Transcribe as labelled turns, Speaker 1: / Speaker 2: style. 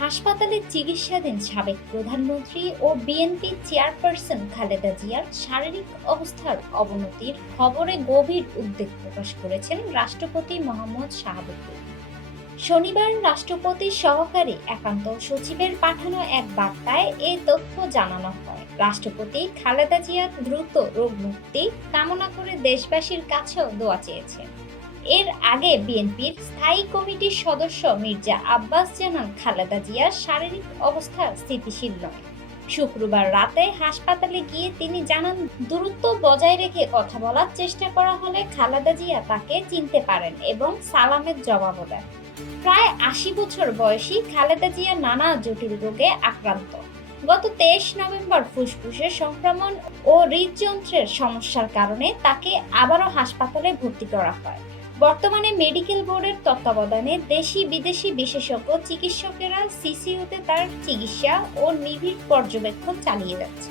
Speaker 1: হাসপাতালে চিকিৎসাধীন সাবেক প্রধানমন্ত্রী ও বিএনপি চেয়ারপারসন খালেদা জিয়ার শারীরিক অবস্থার অবনতির খবরে গভীর উদ্বেগ প্রকাশ করেছেন রাষ্ট্রপতি মোহাম্মদ শাহাবুদ্দিন। শনিবার রাষ্ট্রপতির সহকারী একান্ত সচিবের পাঠানো এক বার্তায় এ তথ্য জানানো হয়। রাষ্ট্রপতি খালেদা জিয়ার দ্রুত রোগ মুক্তি কামনা করে দেশবাসীর কাছেও দোয়া চেয়েছেন। এর আগে বিএনপির স্থায়ী কমিটির সদস্য মির্জা আব্বাস জানান, খালেদা জিয়ার শারীরিক অবস্থা স্থিতিশীল নয়। শুক্রবার রাতে হাসপাতালে গিয়ে তিনি জানান, দূরত্ব বজায় রেখে কথা বলার চেষ্টা করা হলে খালেদা জিয়া তাকে চিনতে পারেন এবং সালামের জবাবও দেন। প্রায় আশি বছর বয়সী খালেদা জিয়া নানা জটিল রোগে আক্রান্ত। গত তেইশ নভেম্বর ফুসফুসের সংক্রমণ ও হৃদযন্ত্রের সমস্যার কারণে তাকে আবারও হাসপাতালে ভর্তি করা হয়। বর্তমানে মেডিকেল বোর্ডের তত্ত্বাবধানে দেশি বিদেশি বিশেষজ্ঞ চিকিৎসকেরা সিসিইউতে তার চিকিৎসা ও নিবিড় পর্যবেক্ষণ চালিয়ে যাচ্ছে